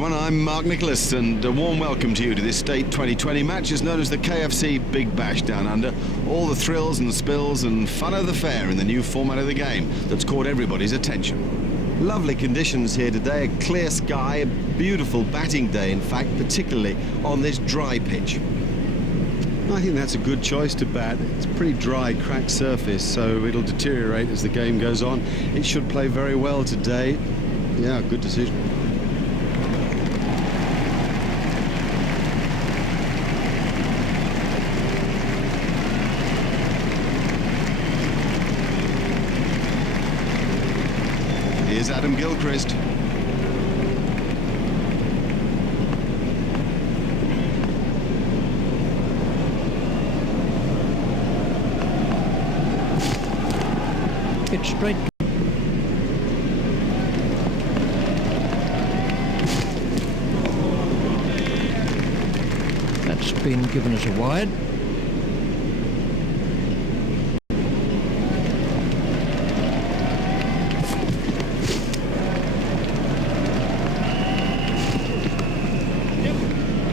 everyone, I'm Mark Nicholas, and a warm welcome to you to this State 2020 match. It's known as the KFC Big Bash Down Under. All the thrills and spills and fun of the fair in the new format of the game that's caught everybody's attention. Lovely conditions here today, a clear sky, a beautiful batting day in fact, particularly on this dry pitch. I think that's a good choice to bat. It's a pretty dry, cracked surface, so it'll deteriorate as the game goes on. It should play very well today. Yeah, good decision. Here's Adam Gilchrist. It's straight. That's been given as a wide.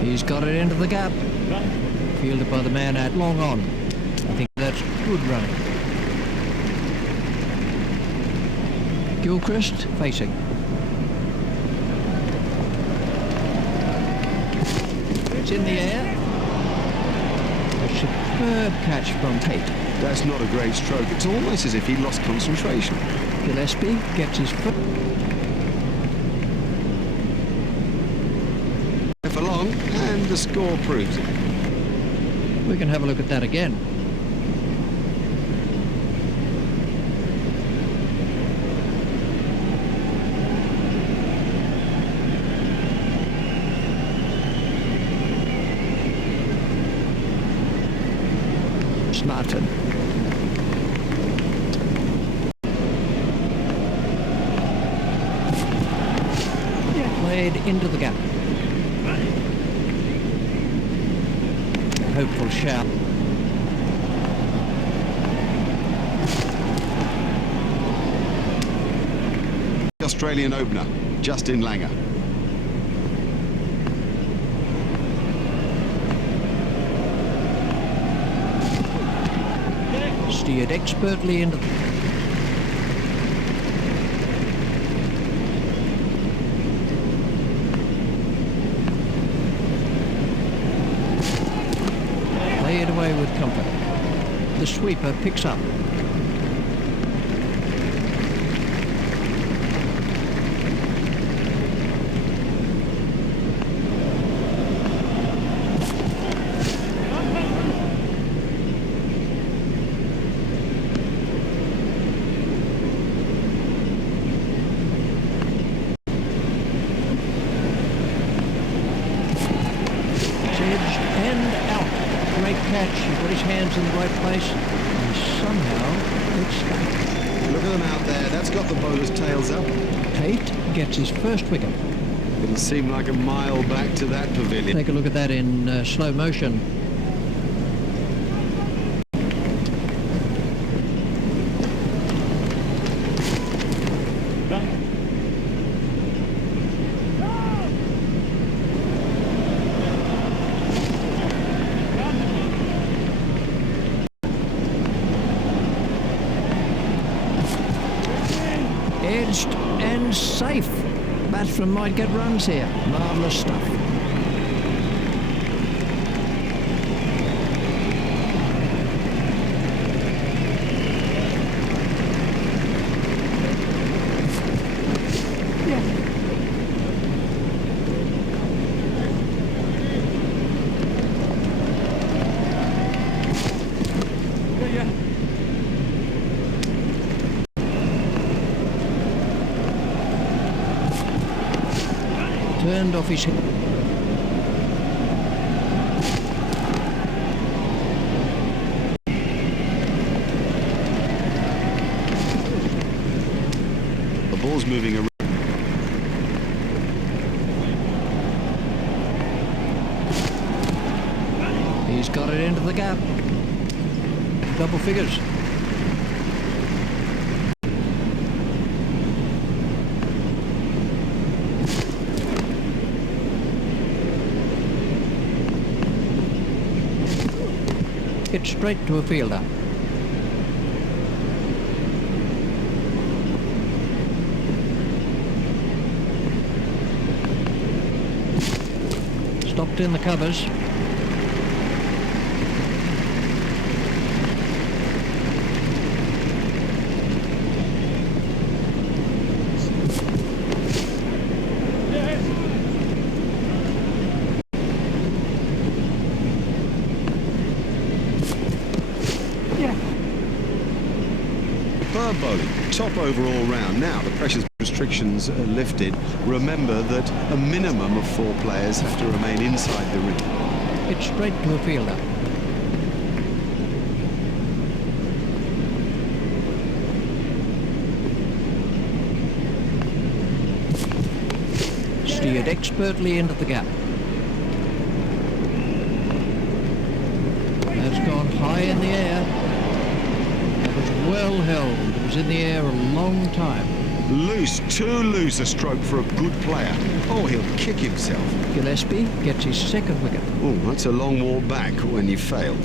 He's got it into the gap. Fielded by the man at long on. I think that's good running. Gilchrist facing. It's in the air. A superb catch from Tate. That's not a great stroke. It's almost as if he lost concentration. Gillespie gets his foot. For long, and the score proves it. We can have a look at that again. Martin. Played into the gap. A hopeful shout. Australian opener, Justin Langer. Steered expertly into the... Play it away with comfort. The sweeper picks up. Catch, he's got his hands in the right place, and somehow it's stuck. Look at them out there, that's got the bowler's tails up. Tate gets his first wicket. It'll seem like a mile back to that pavilion. Take a look at that in slow motion. Edged and safe. Batsman might get runs here. Marvellous stuff. Turned off his head. The ball's moving around. He's got it into the gap. Double figures. Hit straight to a fielder. Stopped in the covers. Superb bowling, top overall round. Now the pressure restrictions are lifted. Remember that a minimum of 4 players have to remain inside the ring. Hit straight to a fielder. Steered expertly into the gap. That's gone high in the air. Well held. It was in the air a long time. Loose, too loose a stroke for a good player. Oh, he'll kick himself. Gillespie gets his second wicket. Oh, that's a long walk back when you failed.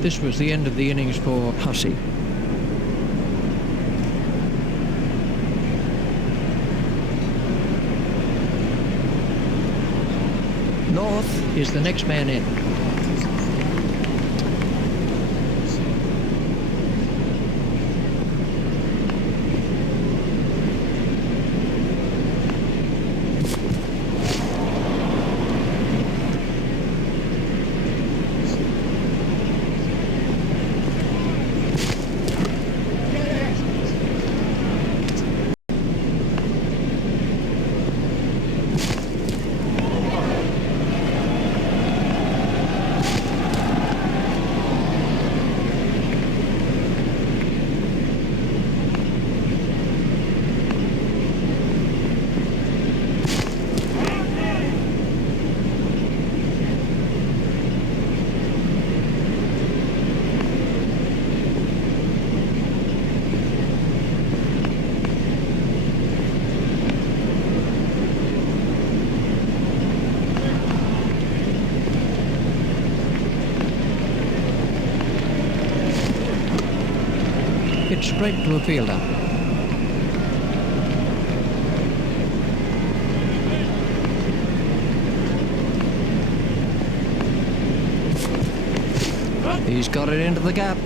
This was the end of the innings for Hussey. North is the next man in. Hit straight to a fielder. He's got it into the gap.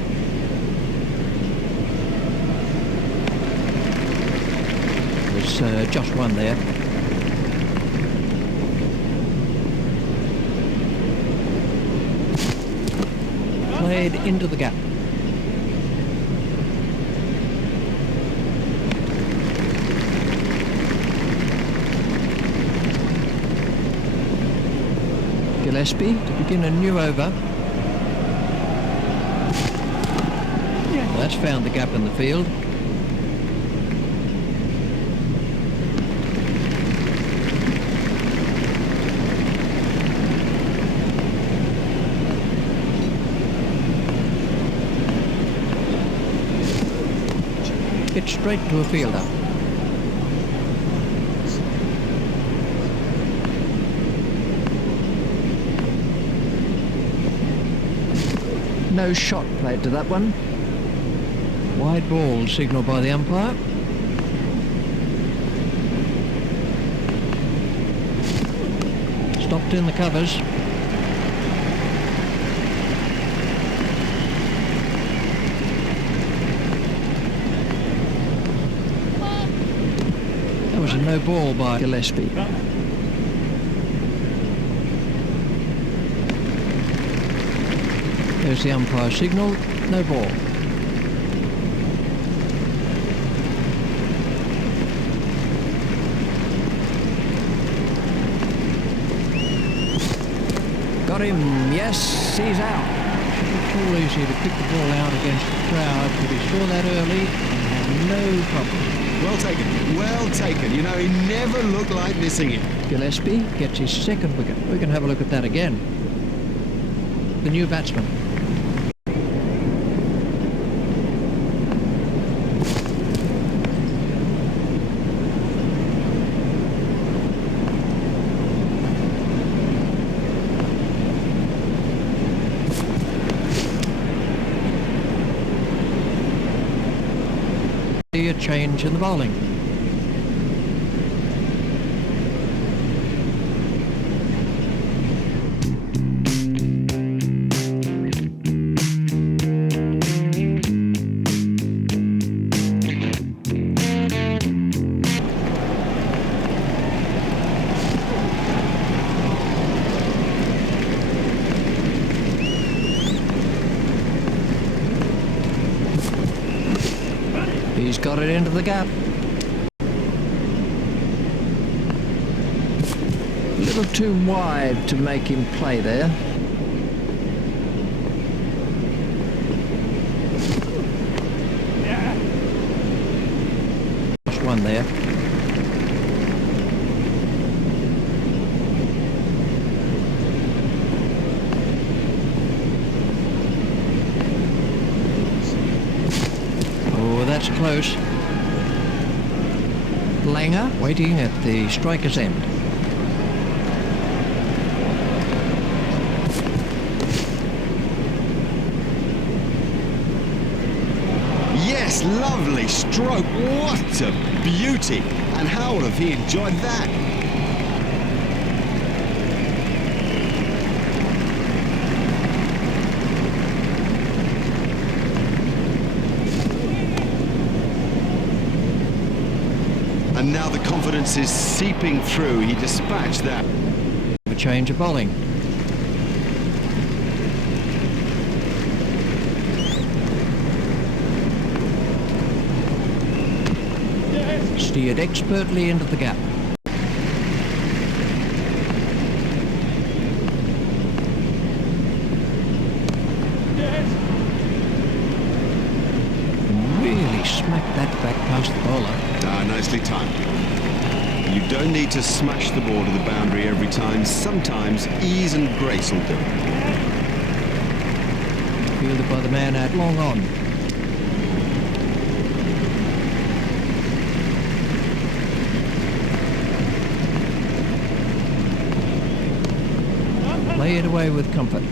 There's just one there. Played into the gap. Gillespie to begin a new over. That's found the gap in the field. Hit straight to a fielder. No shot played to that one. Wide ball signalled by the umpire. Stopped in the covers. That was a no ball by Gillespie. There's the umpire signal, no ball. Got him, yes, he's out. It's all easy to pick the ball out against the crowd, but he saw that early and had no problem. Well taken, well taken. You know, he never looked like missing it. Gillespie gets his second wicket. We can have a look at that again. The new batsman. see a change in the bowling. He's got it into the gap. A little too wide to make him play there. Just one there. Oh, that's close. Langer waiting at the striker's end. Yes, lovely stroke. What a beauty. And how would have he enjoyed that? And now the confidence is seeping through. He dispatched that. A change of bowling. Steered expertly into the gap. Really smacked that back past the bowler. Ah, nicely timed. You don't need to smash the ball to the boundary every time. Sometimes ease and grace will do. Fielded by the man out long on. Play it away with comfort.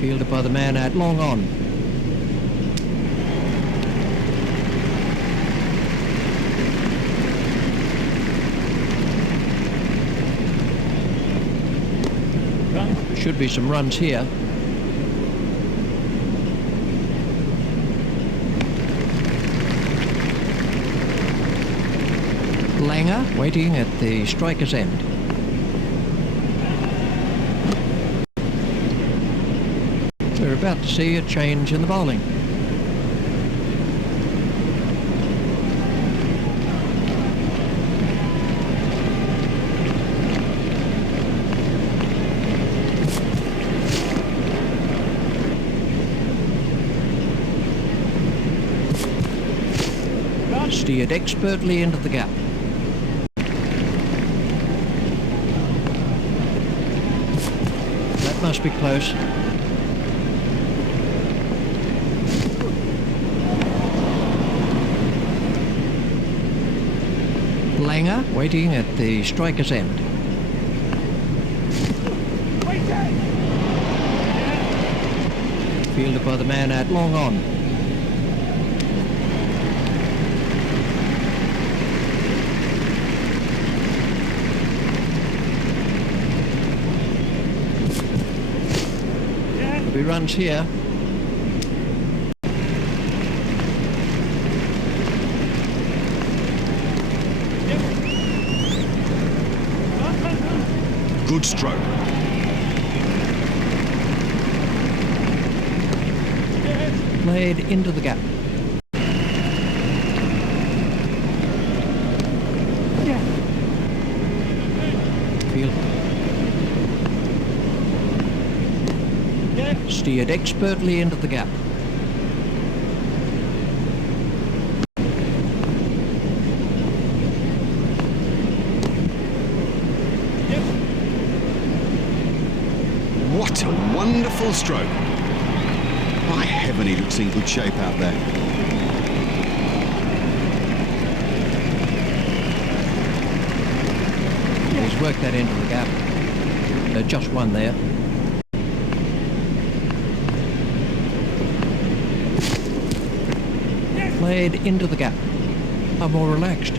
Fielded by the man out long on. Should be some runs here. Langer waiting at the striker's end. We're about to see a change in the bowling. Steered expertly into the gap. That must be close. Langer waiting at the striker's end. Fielded by the man out long on. He runs here. Good stroke. Played into the gap. Field. Steered expertly into the gap. What a wonderful stroke. By heaven, he looks in good shape out there. He's worked that into the gap. Just one there. Played into the gap. Are more relaxed.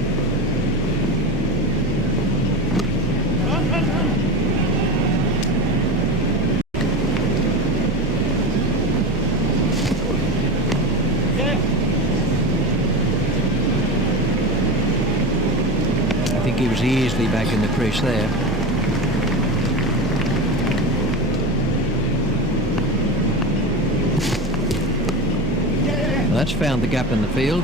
I think he was easily back in the crease there. That's found the gap in the field.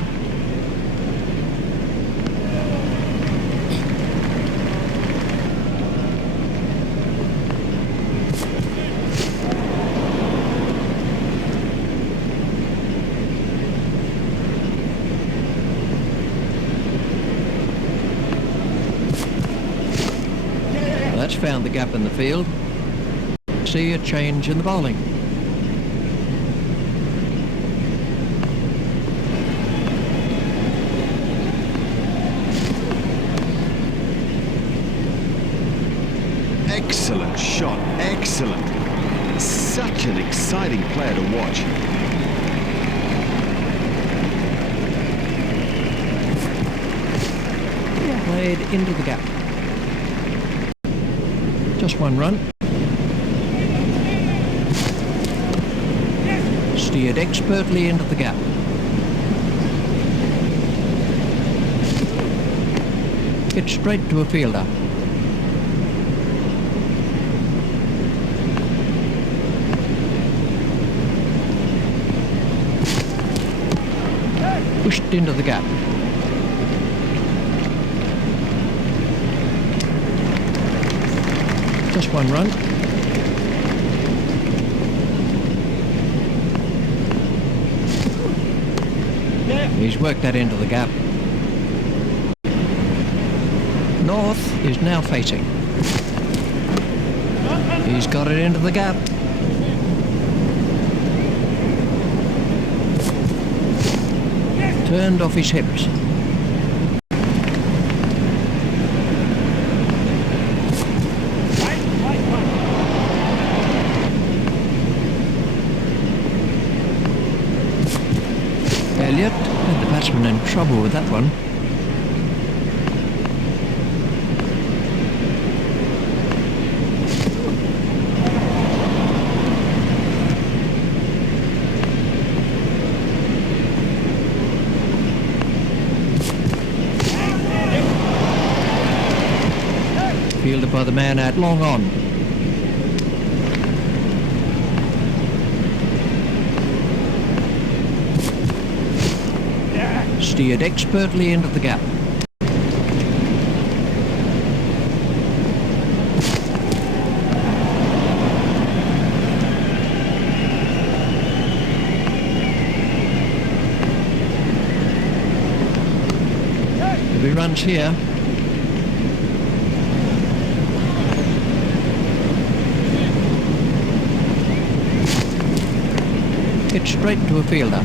That's found the gap in the field. See a change in the bowling. Excellent shot, excellent. Such an exciting player to watch. Played into the gap. Just one run. Steered expertly into the gap. Hit straight to a fielder. Pushed into the gap. Just one run. He's worked that into the gap. North is now facing. He's got it into the gap. Turned off his hips. Elliott had the batsman in trouble with that one. Fielded by the man out long on. Steered expertly into the gap. If he runs here, hit straight to a fielder.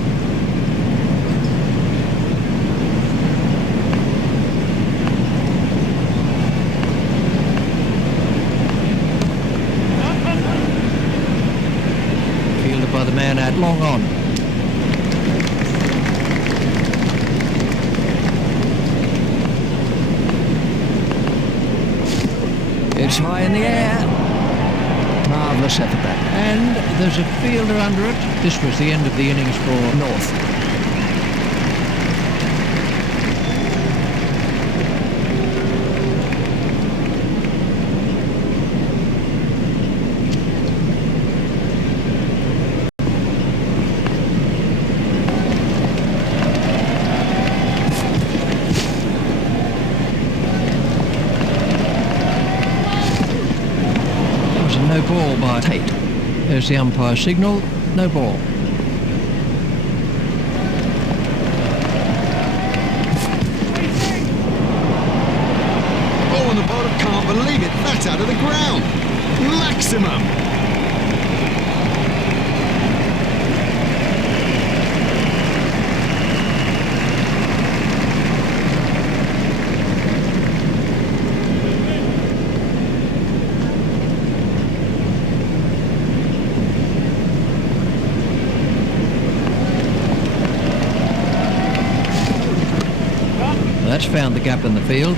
Fielded by the man out long on. It's high in the air. Marvellous effort that. And there's a fielder under it. This was the end of the innings for North. No ball by Tate. There's the umpire signal, no ball. Oh, and the bowler can't believe it. That's out of the ground. Maximum. That's found the gap in the field.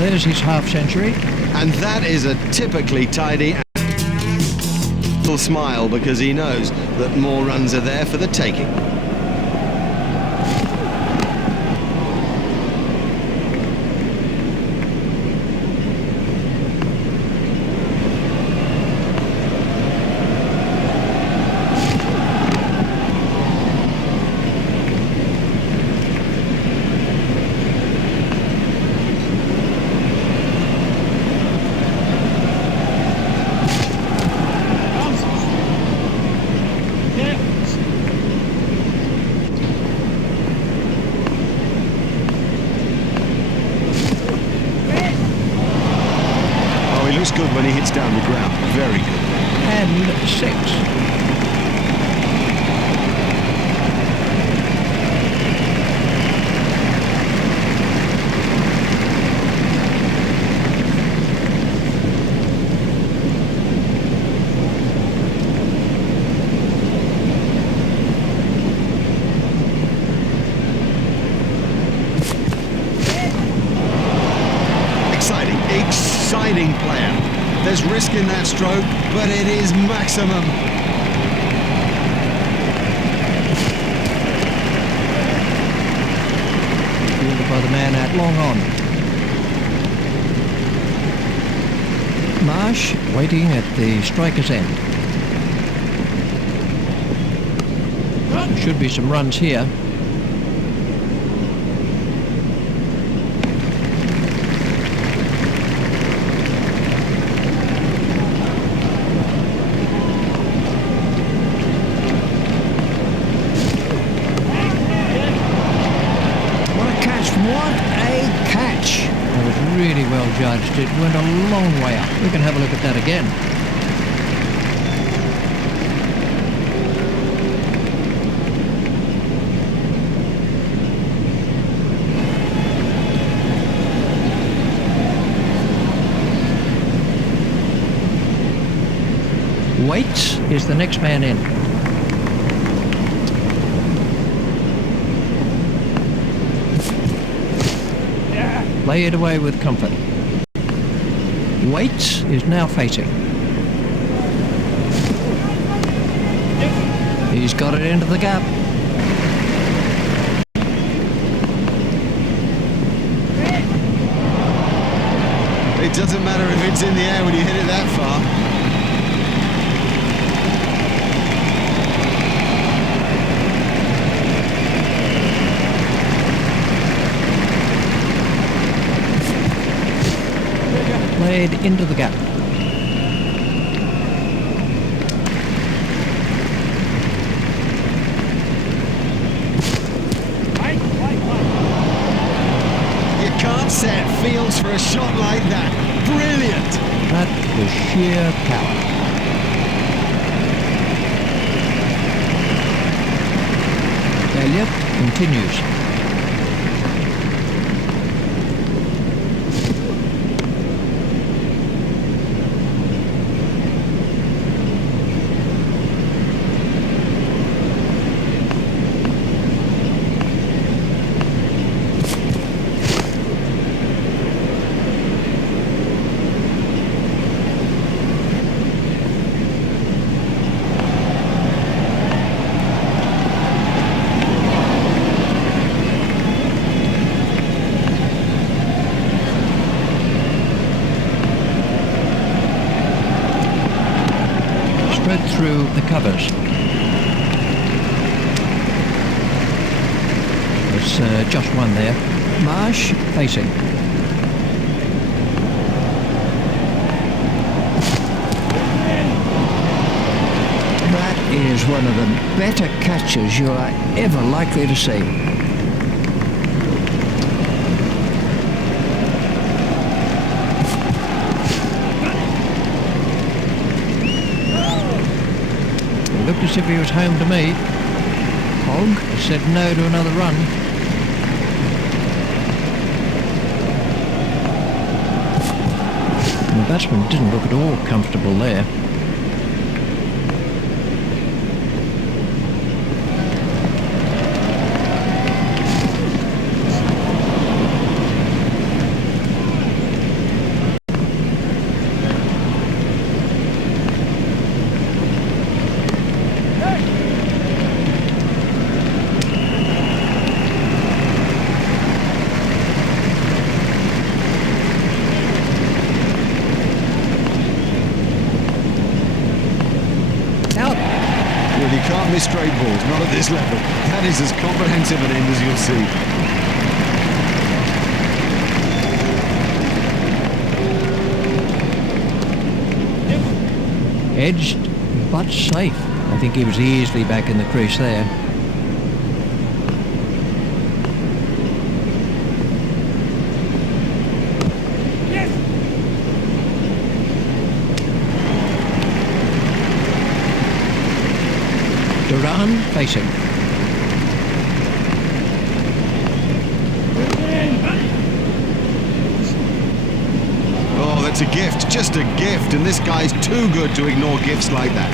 There's his half century. And that is a typically tidy little smile, because he knows that more runs are there for the taking. Looks good when he hits down the ground. Very good. And 6. Exciting player. There's risk in that stroke, but it is maximum. Fielded by the man at long on. Marsh waiting at the striker's end. Should be some runs here. What a catch! That was really well judged. It went a long way up. We can have a look at that again. Waits is the next man in. Play it away with comfort. Waits is now facing. He's got it into the gap. It doesn't matter if it's in the air when you hit it that far. Played into the gap. You can't set fields for a shot like that. Brilliant! That was sheer power. Elliott continues. Spread through the covers. There's just one there. Marsh facing. That is one of the better catches you are ever likely to see. It looked as if he was home to me. Hogg said no to another run. And the batsman didn't look at all comfortable there. Well, you can't miss straight balls, not at this level. That is as comprehensive an end as you'll see. Edged, but safe. I think he was easily back in the crease there. Duran facing. Oh, that's a gift, just a gift, and this guy's too good to ignore gifts like that.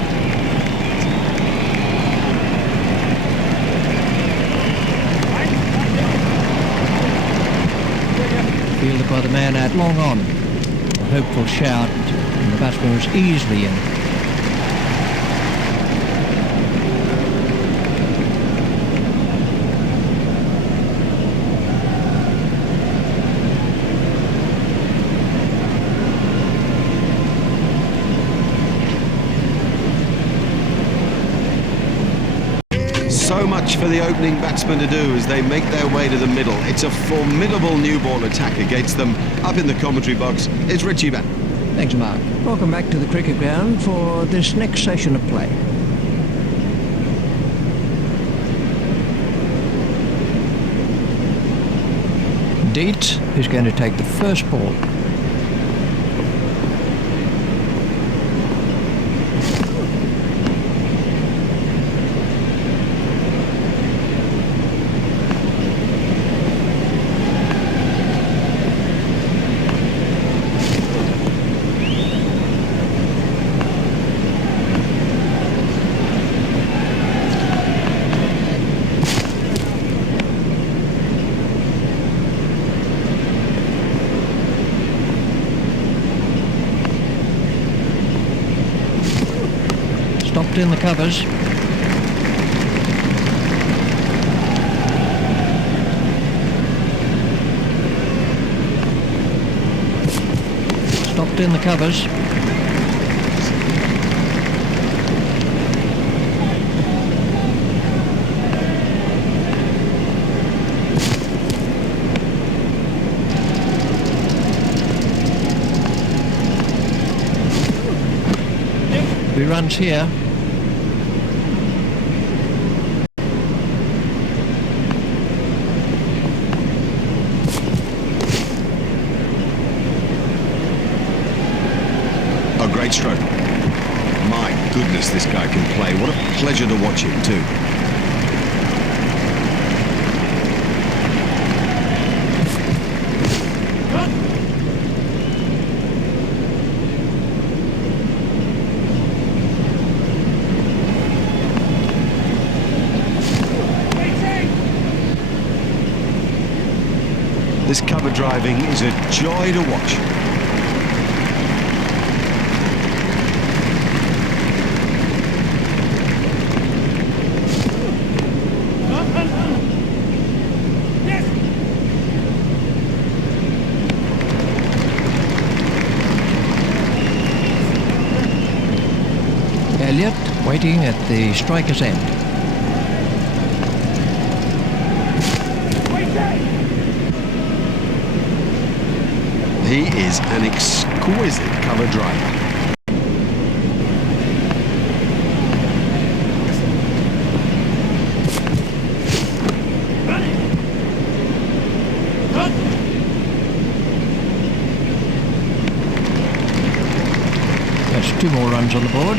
Fielded by the man at long on. A hopeful shout, and the batsman was easily in. So much for the opening batsmen to do as they make their way to the middle. It's a formidable new ball attack against them. Up in the commentary box is Richie Van. Thanks, Mark. Welcome back to the cricket ground for this next session of play. Dietz is going to take the first ball. Stopped in the covers. Stopped in the covers. He runs here. A great stroke. My goodness, this guy can play. What a pleasure to watch him too. This cover driving is a joy to watch. Elliott waiting at the striker's end. He is an exquisite cover driver. That's 2 more runs on the board.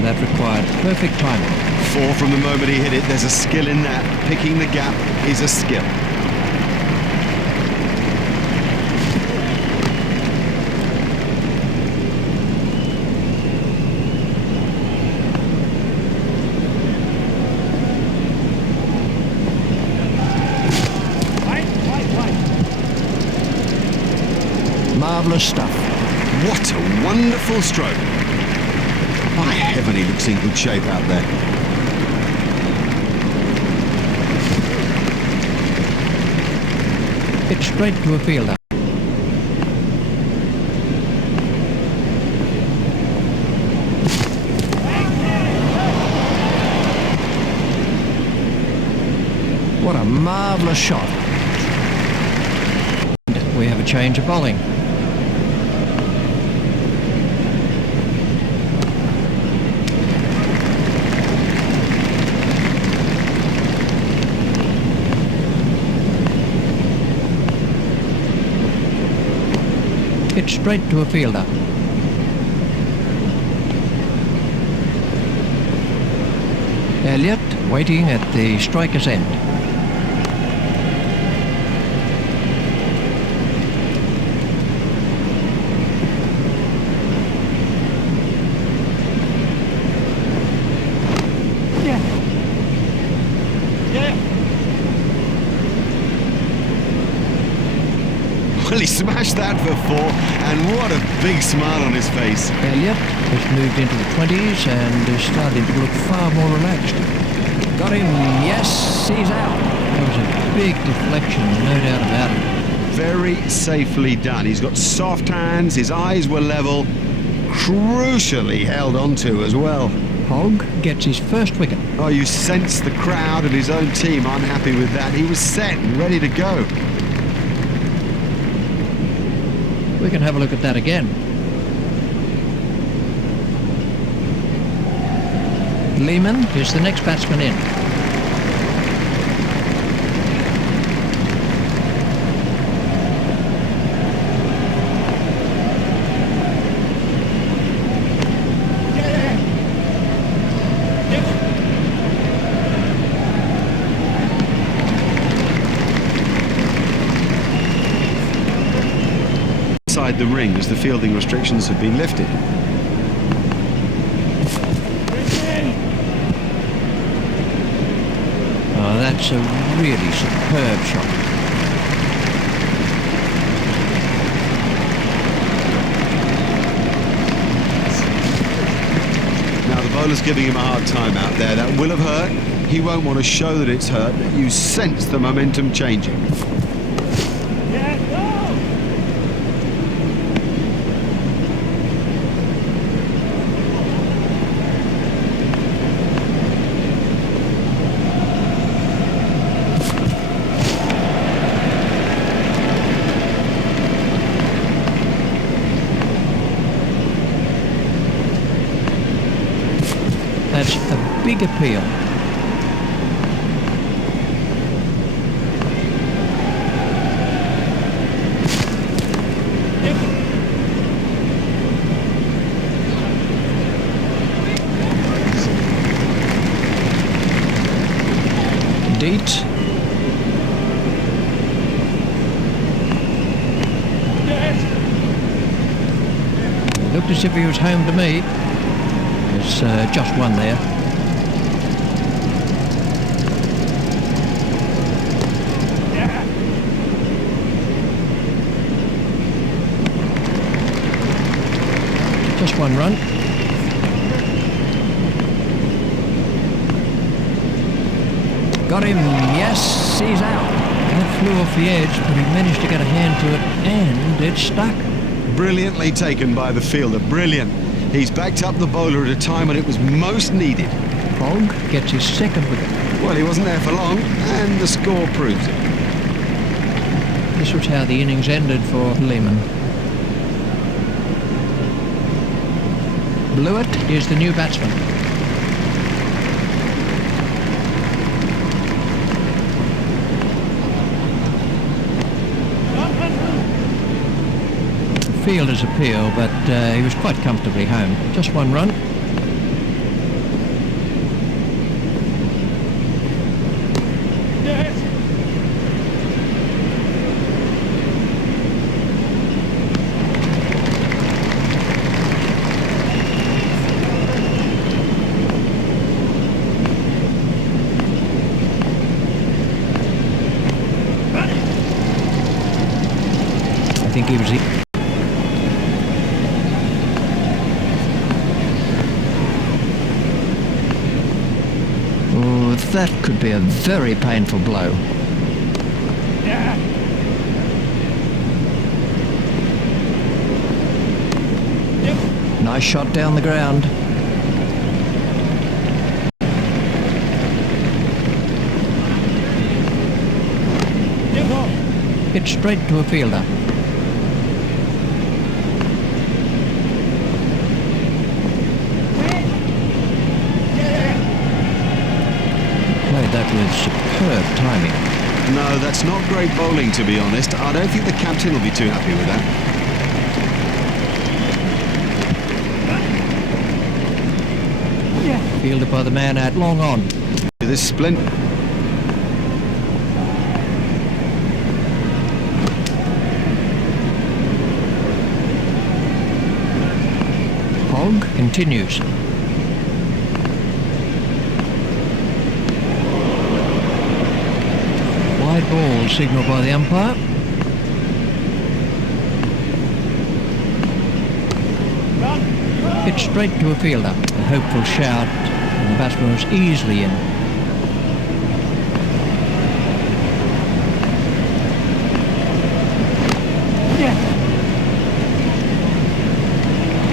That required perfect timing. 4 from the moment he hit it. There's a skill in that. Picking the gap is a skill. Marvellous stuff. What a wonderful stroke. By heaven, he looks in good shape out there. It's straight to a fielder. What a marvellous shot. We have a change of bowling. It's straight to a fielder. Elliott waiting at the striker's end. Well, he smashed that for 4, and what a big smile on his face. Elliott has moved into the 20s and is starting to look far more relaxed. Got him, yes, he's out. That was a big deflection, no doubt about it. Very safely done. He's got soft hands, his eyes were level, crucially held onto as well. Hogg gets his first wicket. Oh, you sense the crowd and his own team unhappy with that. He was set and ready to go. We can have a look at that again. Lehman is the next batsman in. The ring as the fielding restrictions have been lifted. Oh, that's a really superb shot. Now the bowler's giving him a hard time out there. That will have hurt. He won't want to show that it's hurt, but you sense the momentum changing. That's a big appeal. Deet. Looked as if he was home to me. There's just one there. Just one run. Got him, yes, he's out. That flew off the edge, but he managed to get a hand to it, and it stuck. Brilliantly taken by the fielder, brilliant. He's backed up the bowler at a time when it was most needed. Hogg gets his second wicket. Well, he wasn't there for long, and the score proves it. This was how the innings ended for Lehman. Blewett is the new batsman. Fielder's appeal, but he was quite comfortably home. Just one run. I think he was... That could be a very painful blow. Nice shot down the ground. Hit straight to a fielder. Played that with superb timing. No, that's not great bowling, to be honest. I don't think the captain will be too happy with that. Fielded by the man out long on. This splendid. Hogg continues. Wide ball signalled by the umpire. Hit straight to a fielder. A hopeful shout, and the batsman was easily in.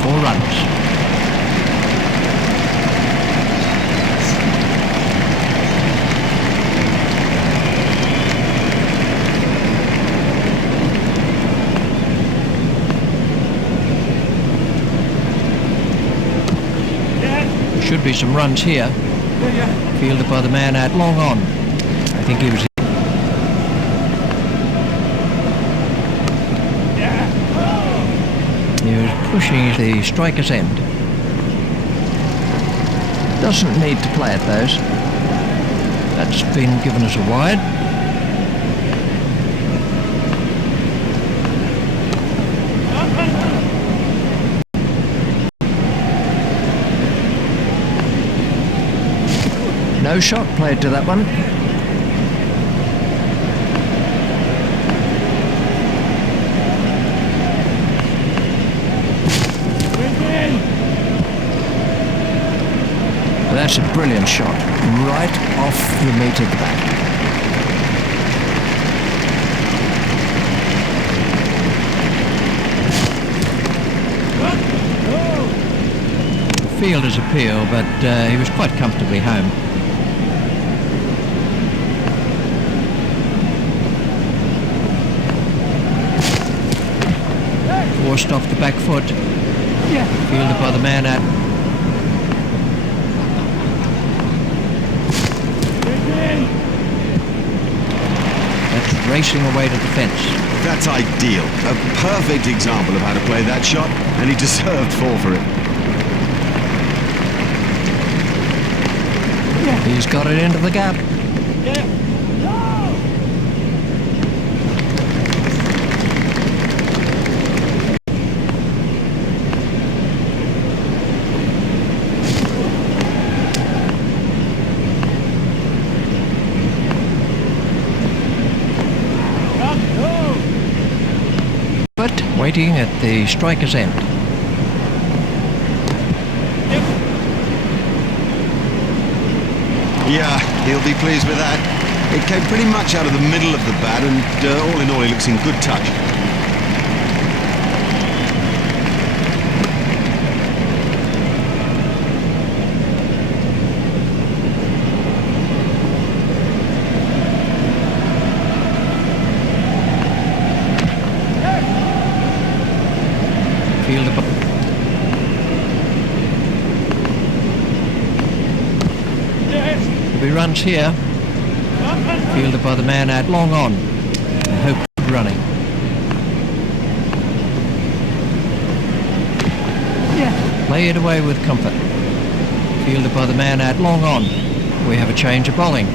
Four runs. Should be some runs here. Fielded by the man out long on. I think he was. He was pushing the striker's end. Doesn't need to play it, those. That's been given as a wide. No shot played to that one. That's a brilliant shot, right off the meat of the bat. The fielder's appeal, but he was quite comfortably home. Forced off the back foot. Fielded by the man out. That's racing away to the fence. That's ideal. A perfect example of how to play that shot, and he deserved 4 for it. He's got it into the gap. Waiting at the striker's end. Yeah, he'll be pleased with that. It came pretty much out of the middle of the bat, and all in all, he looks in good touch. There'll be runs here. Fielded by the man out long on. I hope good running. Play it away with comfort. Fielded by the man out long on. We have a change of bowling.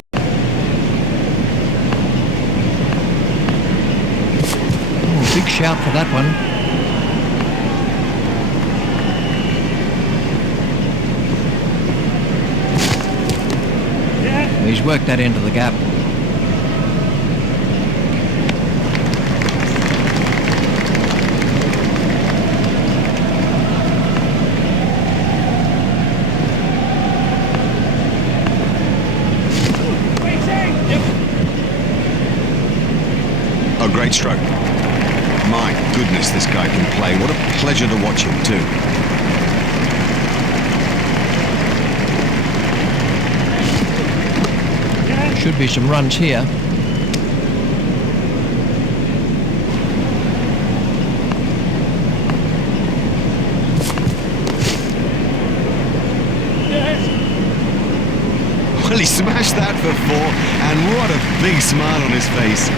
Oh, big shout for that one. He's worked that into the gap. A great stroke. My goodness, this guy can play. What a pleasure to watch him too. Should be some runs here. Well, he smashed that for 4, and what a big smile on his face.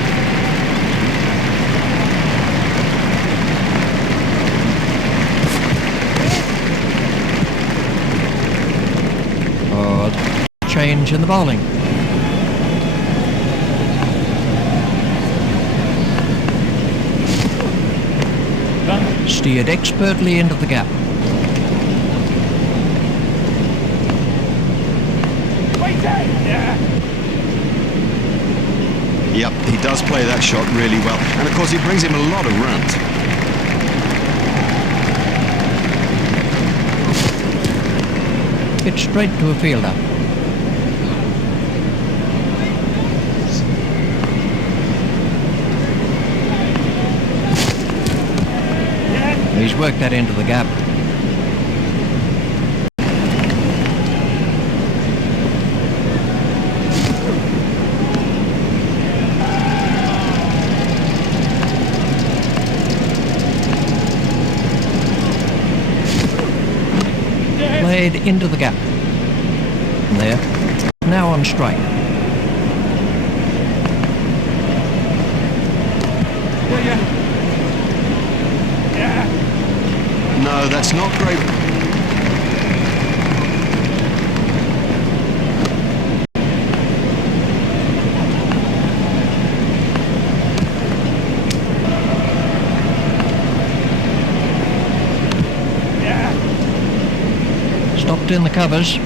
Oh, change in the bowling. Steered expertly into the gap. Yep, he does play that shot really well, and of course it brings him a lot of runs. It's straight to a fielder. He's worked that into the gap. Played into the gap. There. Now on strike. No, that's not great. Stopped in the covers.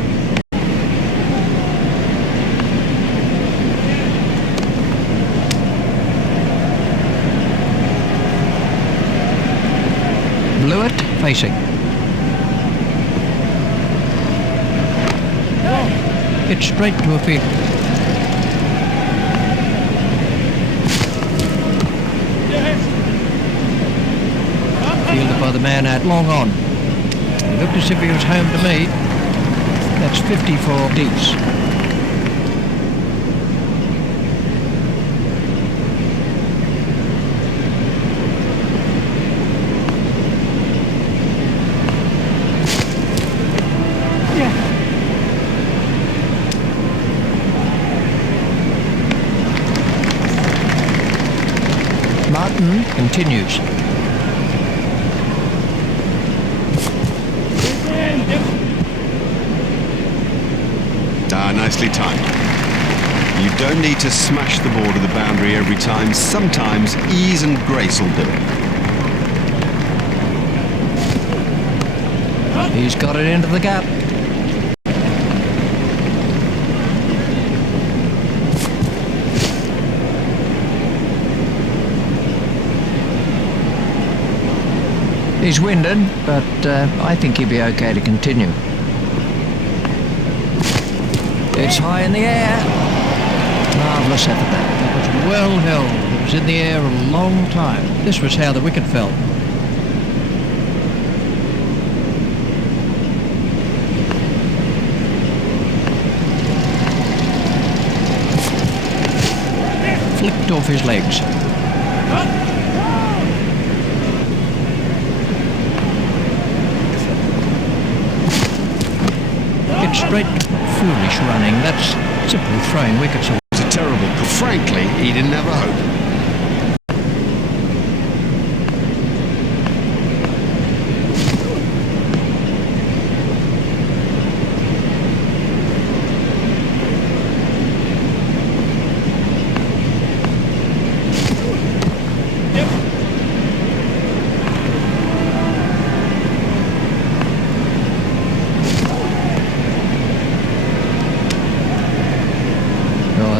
Blew it, facing. It's straight to a field. Fielded by the man at long on. It looked as if he was home to me. That's 54 deeps. Martin continues. Nicely timed. You don't need to smash the ball to the boundary every time. Sometimes ease and grace will do it. He's got it into the gap. He's winded, but I think he'll be okay to continue. It's high in the air. Marvellous effort that. That was well held. It was in the air a long time. This was how the wicket fell. Flicked off his legs. It's straight. Foolish running. That's simply throwing wickets away. It was a terrible. Frankly, he didn't have a hope.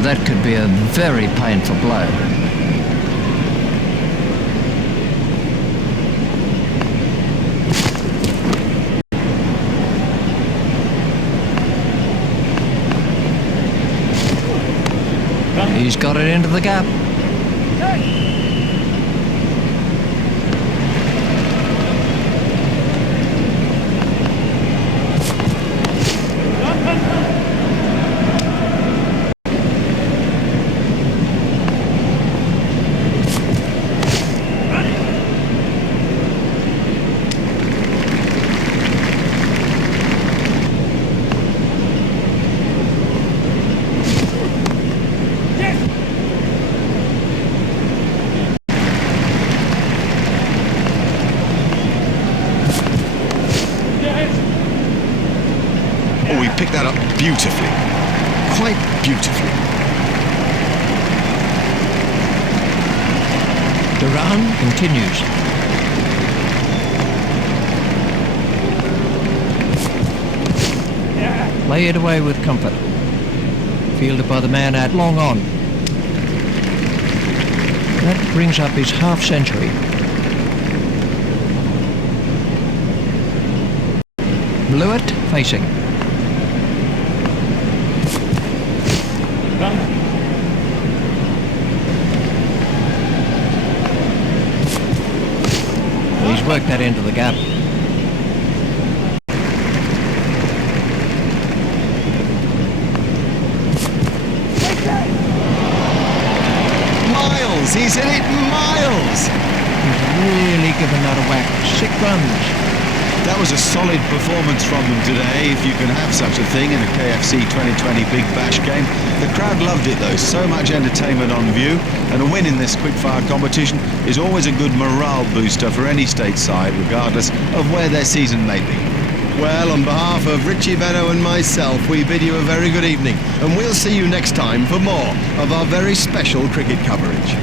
That could be a very painful blow. He's got it into the gap. beautifully. Quite beautifully. The run continues. Play it away with comfort. Fielded by the man at long on. That brings up his half century. Blewett facing. He's worked that into the gap. Miles, he's hit it miles. He's really given that a whack. 6 runs. That was a solid performance from them today, if you can have such a thing in a KFC 2020 Big Bash game. The crowd loved it though, so much entertainment on view, and a win in this quickfire competition is always a good morale booster for any state side, regardless of where their season may be. Well, on behalf of Richie Benno and myself, we bid you a very good evening, and we'll see you next time for more of our very special cricket coverage.